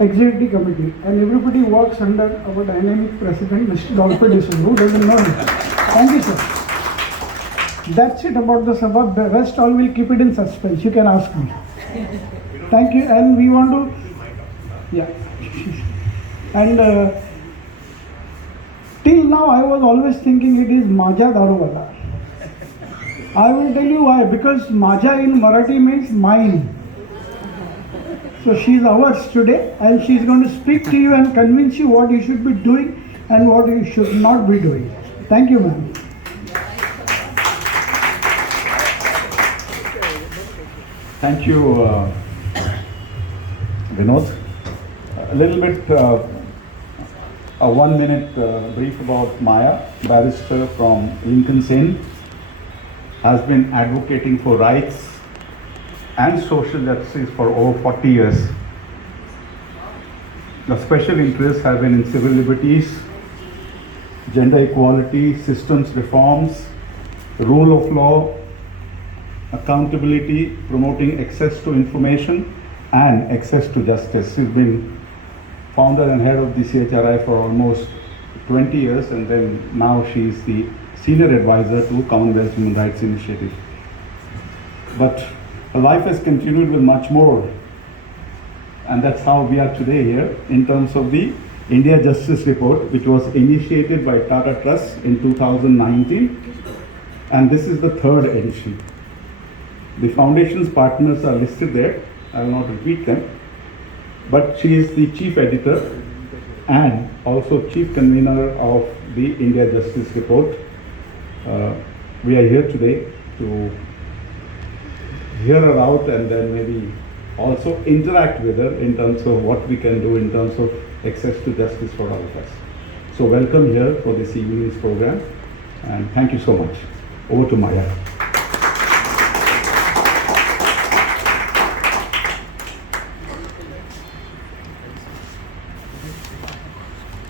executive committee, and everybody works under our dynamic president, Mr. Dolphin D'Souza, who doesn't know him. Thank you, sir. That's it about the Sabbath. The rest all will keep it in suspense. You can ask me. Thank you. And we want to, yeah. And till now, I was always thinking it is Maja Daruwala. I will tell you why. Because Maja in Marathi means mine. So she is ours today, and she is going to speak to you and convince you what you should be doing and what you should not be doing. Thank you, ma'am. Thank you, Vinod. A little bit, a 1 minute brief about Maja, barrister from Lincoln's Inn, has been advocating for rights and social justice for over 40 years. The special interests have been in civil liberties, gender equality, systems reforms, rule of law, accountability, promoting access to information and access to justice. She's been founder and head of the CHRI for almost 20 years, and then now she is the senior advisor to Commonwealth Human Rights Initiative. But her life has continued with much more, and that's how we are today here in terms of the India Justice Report, which was initiated by Tata Trust in 2019, and this is the third edition. The foundation's partners are listed there. I will not repeat them, but she is the chief editor and also chief convener of the India Justice Report. We are here today to hear her out and then maybe also interact with her in terms of what we can do in terms of access to justice for all of us. So welcome here for this evening's program, and thank you so much. Over to Maja.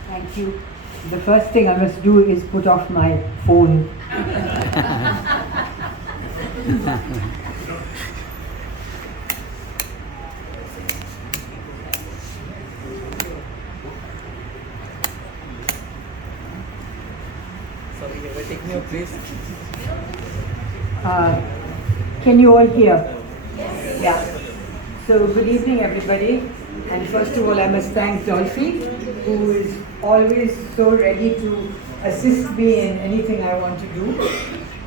Thank you. The first thing I must do is put off my phone. Sorry, ever take me up, please? Can you all hear? Yes. Yeah. So good evening, everybody. And first of all, I must thank Dolphy, who is always so ready to assist me in anything I want to do.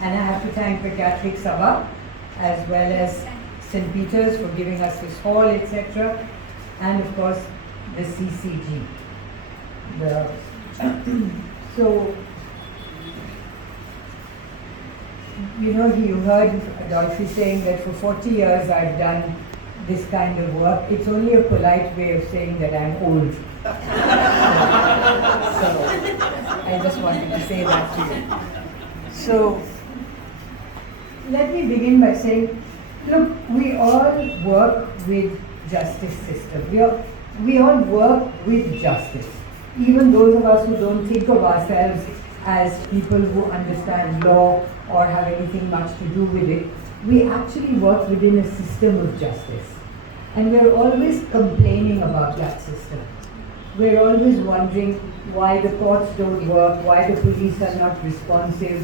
And I have to thank the Catholic Sabha, as well as St. Peter's for giving us this hall, etc. And of course, the CCG. So, you know, you heard Dolphy saying that for 40 years I've done this kind of work. It's only a polite way of saying that I'm old. So I just wanted to say that to you. So let me begin by saying, look, we all work with justice system. We all work with justice. Even those of us who don't think of ourselves as people who understand law or have anything much to do with it, we actually work within a system of justice. And we're always complaining about that system. We're always wondering why the courts don't work, why the police are not responsive,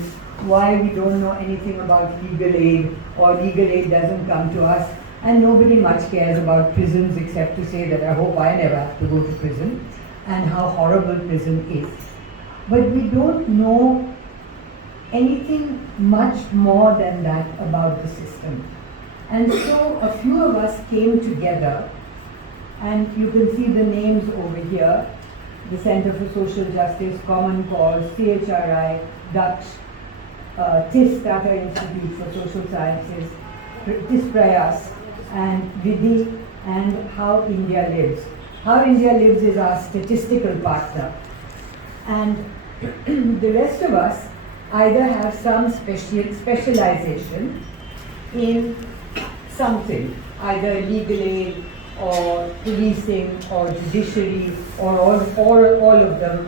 why we don't know anything about legal aid, or legal aid doesn't come to us, and nobody much cares about prisons except to say that I hope I never have to go to prison, and how horrible prison is. But we don't know anything much more than that about the system. And so a few of us came together, and you can see the names over here: the Center for Social Justice, Common Cause, CHRI, Dutch, TIS, Tata Institute for Social Sciences, TIS Prayas, and Vidhi, and How India Lives. How India Lives is our statistical partner. And the rest of us either have some specialization in something, either legal aid or policing or judiciary or all of them.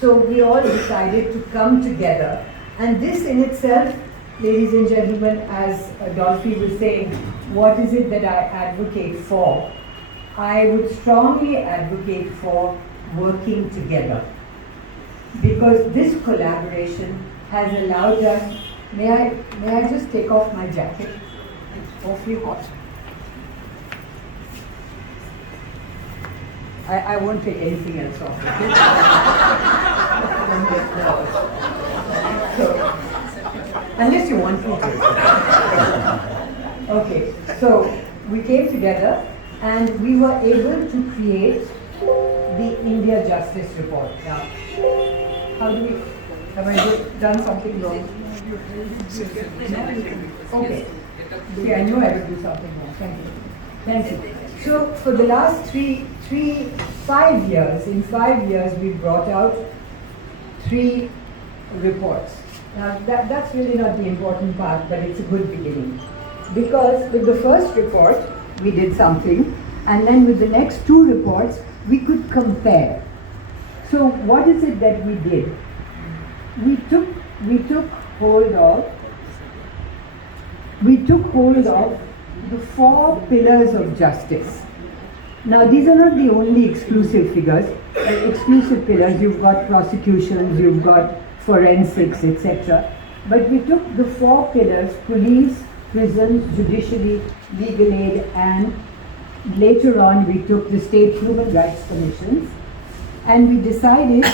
So we all decided to come together, and this in itself, ladies and gentlemen, as Dolphy was saying, what is it that I advocate for? I would strongly advocate for working together, because this collaboration has allowed us. May I just take off my jacket? It's awfully hot. I won't take anything else off. So, unless you want me to. Okay, so we came together and we were able to create the India Justice Report. Now, how do we, have I done something wrong? Okay. See, I knew I would do something wrong. Thank you. Thank you. So for the last 5 years, in 5 years we brought out 3 reports. Now that's really not the important part, but it's a good beginning. Because with the first report, we did something, and then with the next 2 reports, we could compare. So what is it that we did? We took hold of the 4 pillars of justice. Now these are not the only exclusive pillars. You've got prosecutions, you've got forensics, etc. But we took the 4 pillars: police, prisons, judiciary, legal aid, and later on we took the state human rights commissions, and we decided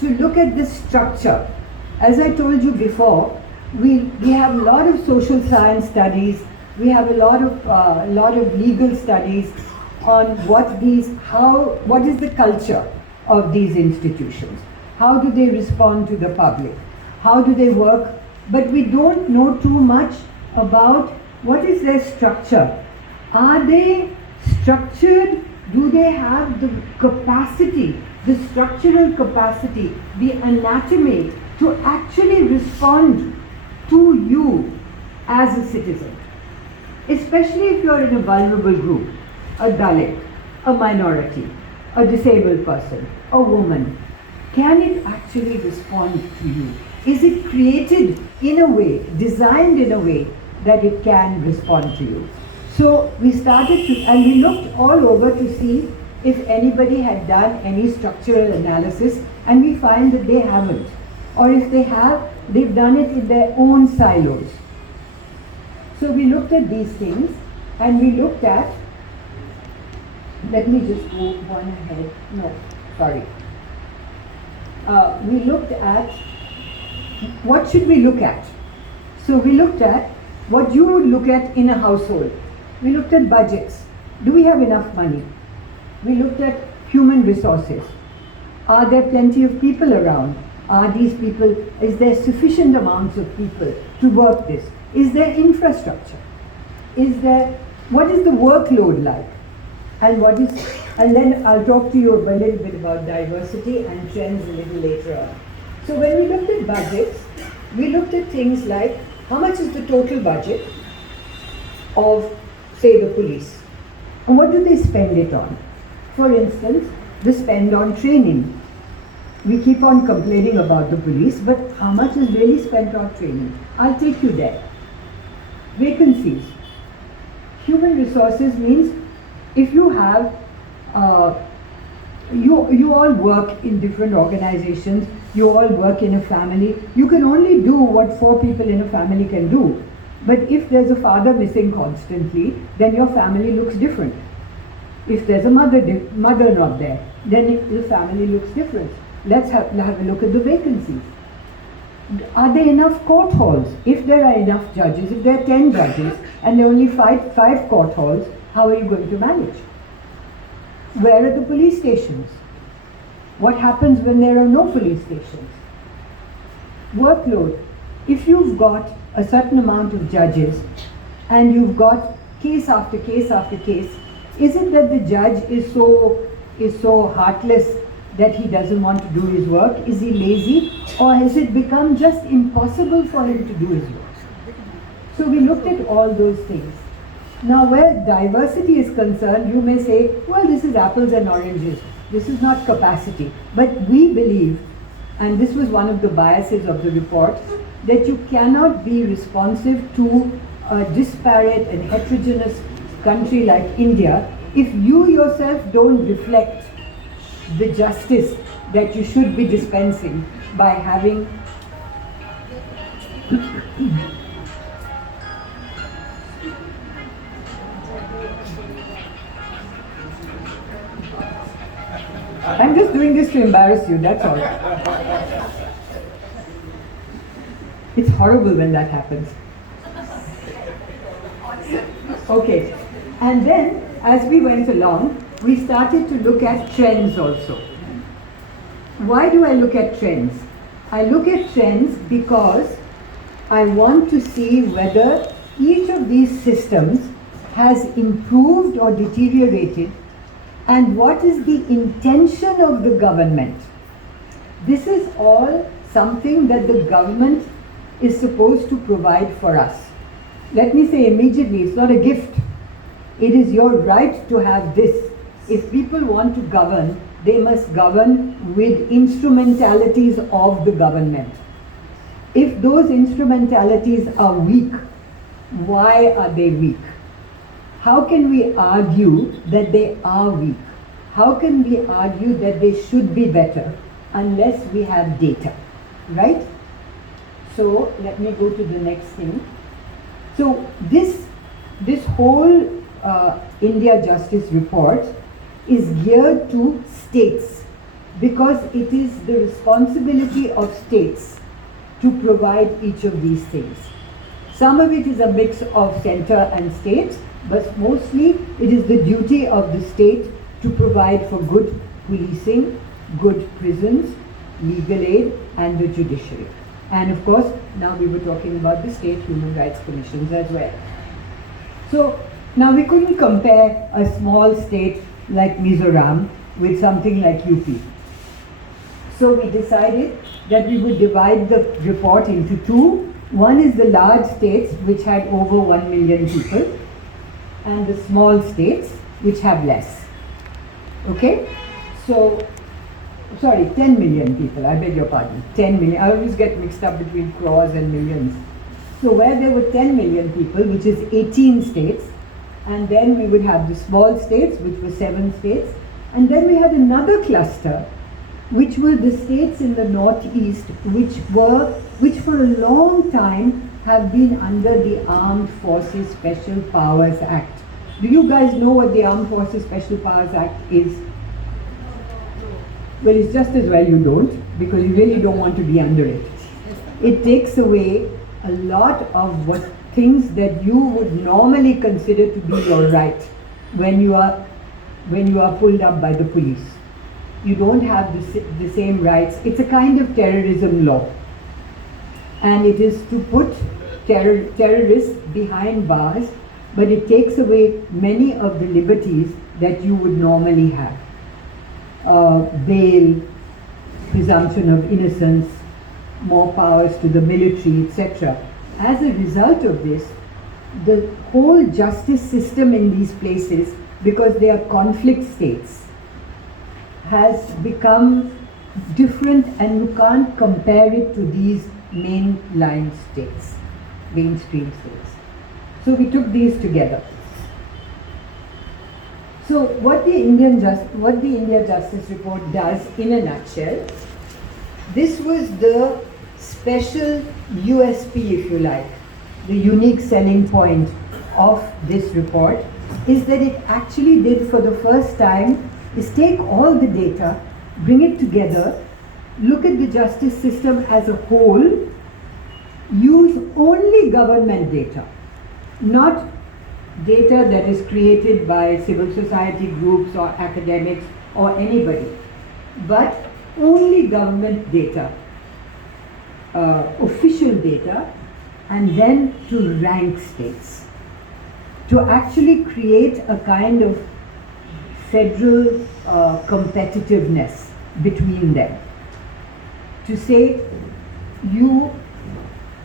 to look at the structure. As I told you before, we have a lot of social science studies, we have a lot of legal studies on what is the culture of these institutions, how do they respond to the public, how do they work, but we don't know too much about what is their structure. Are they structured? Do they have the capacity, the structural capacity, the anatomy to actually respond to you as a citizen? Especially if you're in a vulnerable group, a Dalit, a minority, a disabled person, a woman. Can it actually respond to you? Is it created in a way, designed in a way that it can respond to you? So we started to, and we looked all over to see if anybody had done any structural analysis, and we find that they haven't. Or if they have, they've done it in their own silos. So we looked at these things, and we looked at, let me just go one ahead, no, sorry. We looked at, what should we look at? So we looked at what you would look at in a household. We looked at budgets. Do we have enough money? We looked at human resources. Are there plenty of people around? Are these people, is there sufficient amounts of people to work this? Is there infrastructure? What is the workload like? And then I'll talk to you a little bit about diversity and trends a little later on. So when we looked at budgets, we looked at things like how much is the total budget of, say, the police? And what do they spend it on? For instance, they spend on training. We keep on complaining about the police, but how much is really spent on training? I'll take you there. Vacancies. Human resources means if you have, you all work in different organizations, you all work in a family, you can only do what 4 people in a family can do. But if there's a father missing constantly, then your family looks different. If there's a mother not there, then the family looks different. Let's have a look at the vacancies. Are there enough court halls? If there are enough judges, if there are 10 judges and there are only 5 court halls, how are you going to manage? Where are the police stations? What happens when there are no police stations? Workload. If you've got a certain amount of judges and you've got case after case after case, is it that the judge is so heartless that he doesn't want to do his work? Is he lazy? Or has it become just impossible for him to do his work? So we looked at all those things. Now where diversity is concerned, you may say, well, this is apples and oranges. This is not capacity. But we believe, and this was one of the biases of the report, that you cannot be responsive to a disparate and heterogeneous country like India, if you yourself don't reflect the justice that you should be dispensing by having I'm just doing this to embarrass you, that's all. It's horrible when that happens. Okay, and then as we went along, we started to look at trends also. Why do I look at trends? I look at trends because I want to see whether each of these systems has improved or deteriorated, and what is the intention of the government. This is all something that the government is supposed to provide for us. Let me say immediately, it's not a gift. It is your right to have this. If people want to govern, they must govern with instrumentalities of the government. If those instrumentalities are weak, why are they weak? How can we argue that they are weak? How can we argue that they should be better unless we have data, right? So let me go to the next thing. So this whole India Justice Report is geared to states because it is the responsibility of states to provide each of these things. Some of it is a mix of center and states, but mostly it is the duty of the state to provide for good policing, good prisons, legal aid, and the judiciary. And of course, now we were talking about the state human rights commissions as well. So now we couldn't compare a small state like Mizoram with something like UP. So we decided that we would divide the report into two. One is the large states which had over 1 million people, and the small states which have less. Okay? So, sorry, 10 million people, I beg your pardon. 10 million, I always get mixed up between crores and millions. So where there were 10 million people, which is 18 states, and then we would have the small states, which were 7 states, and then we had another cluster, which were the states in the northeast, which for a long time have been under the Armed Forces Special Powers Act. Do you guys know what the Armed Forces Special Powers Act is? Well, it's just as well you don't, because you really don't want to be under it. It takes away a lot of what things that you would normally consider to be your right when you are pulled up by the police. You don't have the same rights. It's a kind of terrorism law. And it is to put terrorists behind bars, but it takes away many of the liberties that you would normally have. Bail, presumption of innocence, more powers to the military, etc. As a result of this, the whole justice system in these places, because they are conflict states, has become different, and you can't compare it to these mainline states, mainstream states. So we took these together. So what the India Justice Report does in a nutshell, this was the special USP, if you like, the unique selling point of this report, is that it actually did for the first time is take all the data, bring it together, look at the justice system as a whole, use only government data, not data that is created by civil society groups or academics or anybody, but only government data, official data, and then to rank states, to actually create a kind of federal competitiveness between them. To say,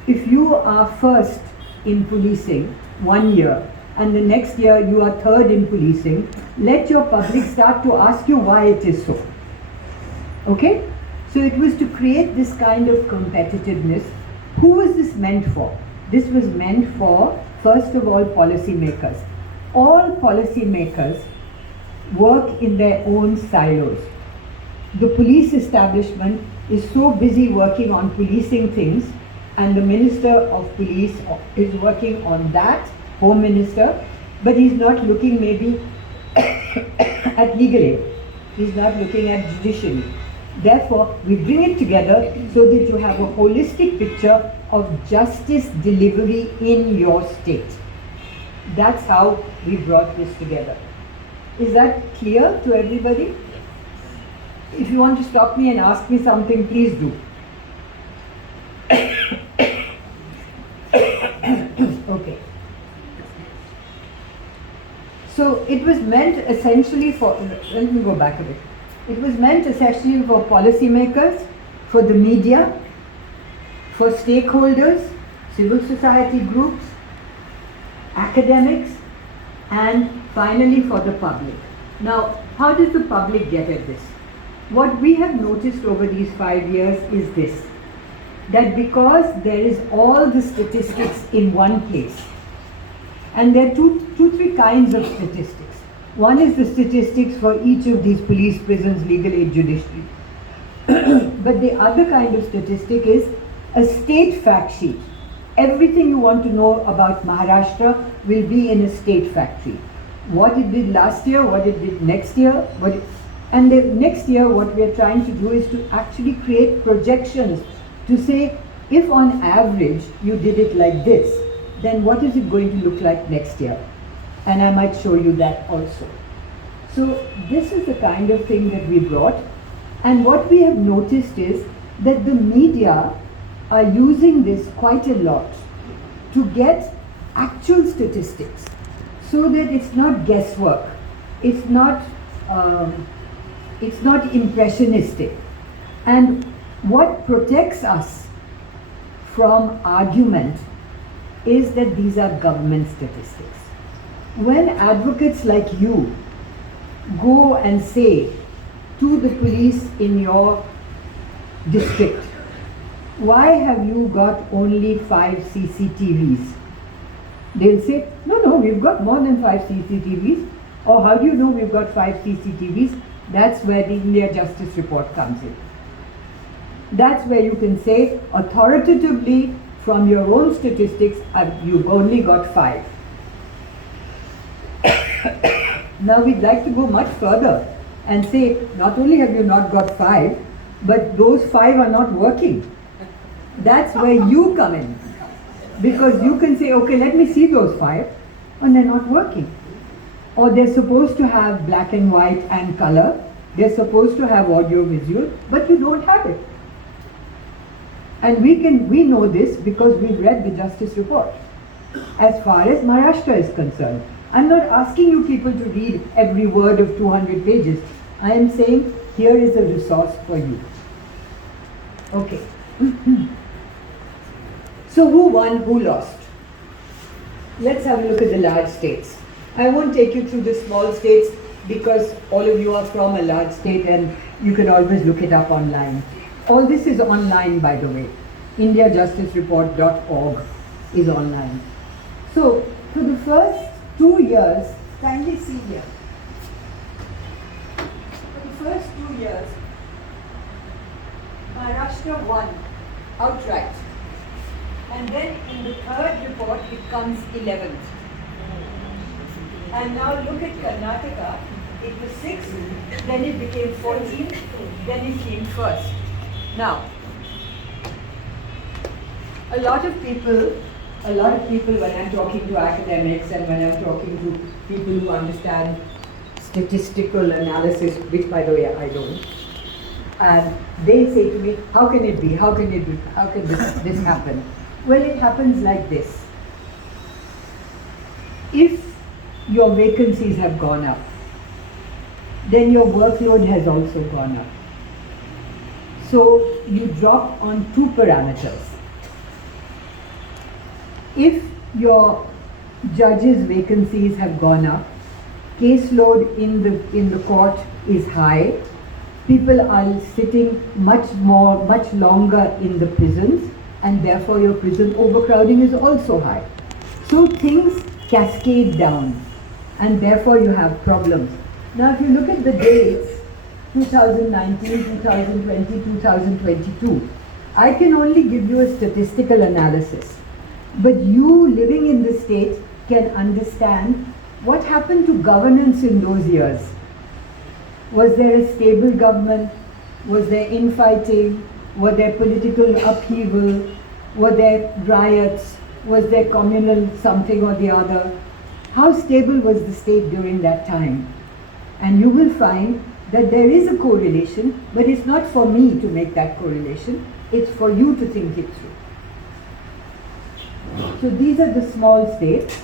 if you are first in policing 1 year and the next year you are third in policing, let your public start to ask you why it is so. Okay? So it was to create this kind of competitiveness. Who was this meant for? This was meant for, first of all, policymakers. all policymakers work in their own silos. The police establishment is so busy working on policing things, and the Minister of Police is working on that, Home Minister, but he's not looking maybe at legal aid. He's not looking at judiciary. Therefore, we bring it together so that you have a holistic picture of justice delivery in your state. That's how we brought this together. Is that clear to everybody? If you want to stop me and ask me something, please do. Okay. So it was meant essentially for, let me go back a bit. It was meant essentially for policymakers, for the media, for stakeholders, civil society groups, academics, and finally for the public. Now, how does the public get at this? What we have noticed over these 5 years is this, that because there is all the statistics in one place, and there are three kinds of statistics. One is the statistics for each of these police, prisons, legal aid, judiciary. But the other kind of statistic is a state fact sheet. Everything you want to know about Maharashtra will be in a state fact sheet. What it did last year, what it did next year, and the next year what we are trying to do is to actually create projections to say, if on average you did it like this, then what is it going to look like next year? And I might show you that also. So this is the kind of thing that we brought. And what we have noticed is that the media are using this quite a lot to get actual statistics so that it's not guesswork, it's not impressionistic. And what protects us from argument is that these are government statistics. When advocates like you go and say to the police in your district, why have you got only 5 CCTVs? They'll say, no, we've got more than 5 CCTVs. Or how do you know we've got 5 CCTVs? That's where the India Justice Report comes in. That's where you can say authoritatively from your own statistics, you've only got 5. Now we'd like to go much further and say, not only have you not got 5, but those 5 are not working. That's where you come in. Because you can say, okay, let me see those 5, and they're not working. Or they're supposed to have black and white and color, they're supposed to have audio visual, but you don't have it. And we know this because we've read the Justice Report. As far as Maharashtra is concerned, I'm not asking you people to read every word of 200 pages. I am saying, here is a resource for you. Okay. So who won, who lost? Let's have a look at the large states. I won't take you through the small states because all of you are from a large state and you can always look it up online. All this is online, by the way. IndiaJusticeReport.org is online. So, for the first 2 years, kindly see here. For the first 2 years, Maharashtra won outright. And then in the third report, it comes 11th. And now look at Karnataka. It was 6th, then it became 14th, then it came first. Now, a lot of people when I'm talking to academics and when I'm talking to people who understand statistical analysis, which by the way I don't, and they say to me, how can it be? How can this happen? Well, it happens like this. If your vacancies have gone up, then your workload has also gone up. So you drop on 2 parameters. If your judges' vacancies have gone up, caseload in the court is high, people are sitting much longer in the prisons, and therefore your prison overcrowding is also high. So things cascade down. and therefore you have problems. Now if you look at the dates, 2019, 2020, 2022, I can only give you a statistical analysis. But you living in the state can understand what happened to governance in those years. Was there a stable government? Was there infighting? Were there political upheaval? Were there riots? Was there communal something or the other? How stable was the state during that time? And you will find that there is a correlation, but it's not for me to make that correlation, it's for you to think it through. So these are the small states.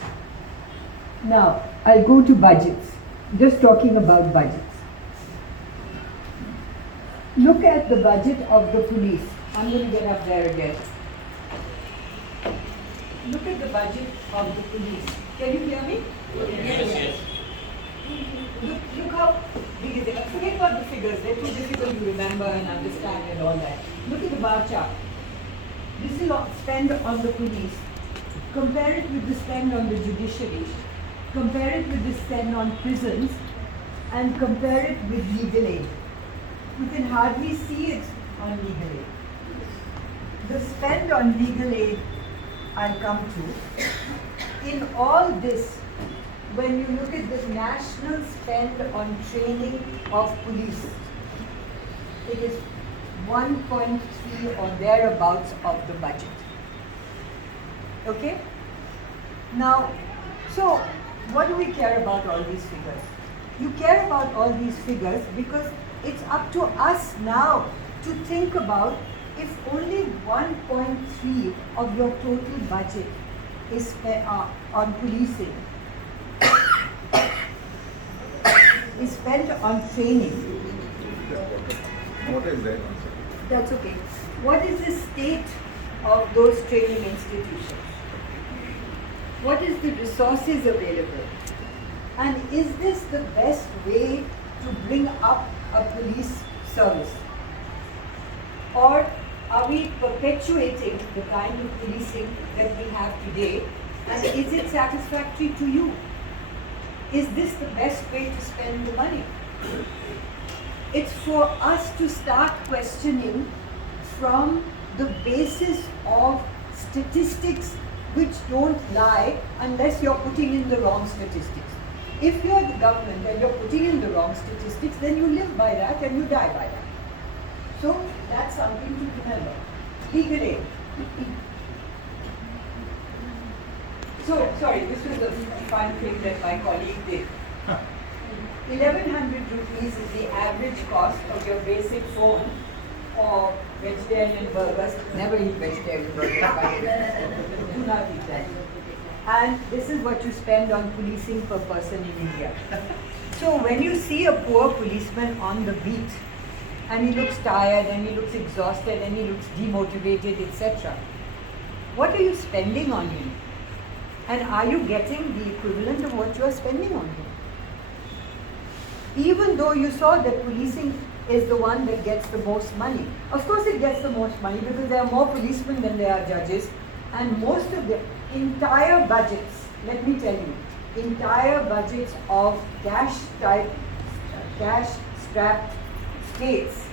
Now, I'll go to budgets, just talking about budgets. Look at the budget of the police. I'm going to get up there again. Look at the budget of the police. Can you hear me? Yes. Look how big is it. Forget about the figures, they're too difficult to remember and understand and all that. Look at the bar chart. This is spend on the police. Compare it with the spend on the judiciary. Compare it with the spend on prisons. And compare it with legal aid. You can hardly see it on legal aid. The spend on legal aid I'll come to. In all this, when you look at the national spend on training of police, it is 1.3 or thereabouts of the budget. Okay? Now, so what do we care about all these figures? You care about all these figures because it's up to us now to think about if only 1.3 of your total budget is spent on policing, is spent on training. What is that? That's okay. What is the state of those training institutions? What is the resources available? And is this the best way to bring up a police service? Or are we perpetuating the kind of policing that we have today? And is it satisfactory to you? Is this the best way to spend the money? It's for us to start questioning from the basis of statistics which don't lie unless you're putting in the wrong statistics. If you're the government and you're putting in the wrong statistics, then you live by that and you die by that. So that's something to remember. Legal aid. So, sorry, this was a fun thing that my colleague did. 1100 rupees is the average cost of your basic phone or vegetarian burgers. Never eat vegetarian burgers, by the way. Do not eat that. And this is what you spend on policing per person in India. So when you see a poor policeman on the beat, and he looks tired, and he looks exhausted, and he looks demotivated, etc., what are you spending on him? And are you getting the equivalent of what you are spending on him? Even though you saw that policing is the one that gets the most money. Of course it gets the most money because there are more policemen than there are judges, and most of the entire budgets, let me tell you, entire budgets of cash-strapped states,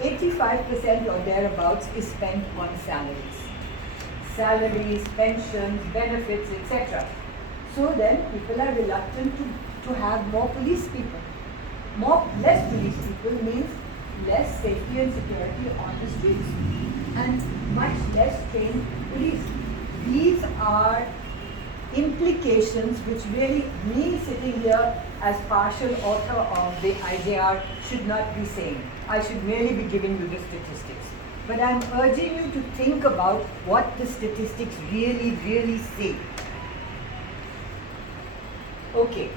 85% or thereabouts is spent on salaries. Salaries, pensions, benefits, etc. So then people are reluctant to have more police people. Less police people means less safety and security on the streets and much less trained police. These are implications which really me sitting here as partial author of the IJR should not be saying. I should merely be giving you the statistics. But I'm urging you to think about what the statistics really say. Okay.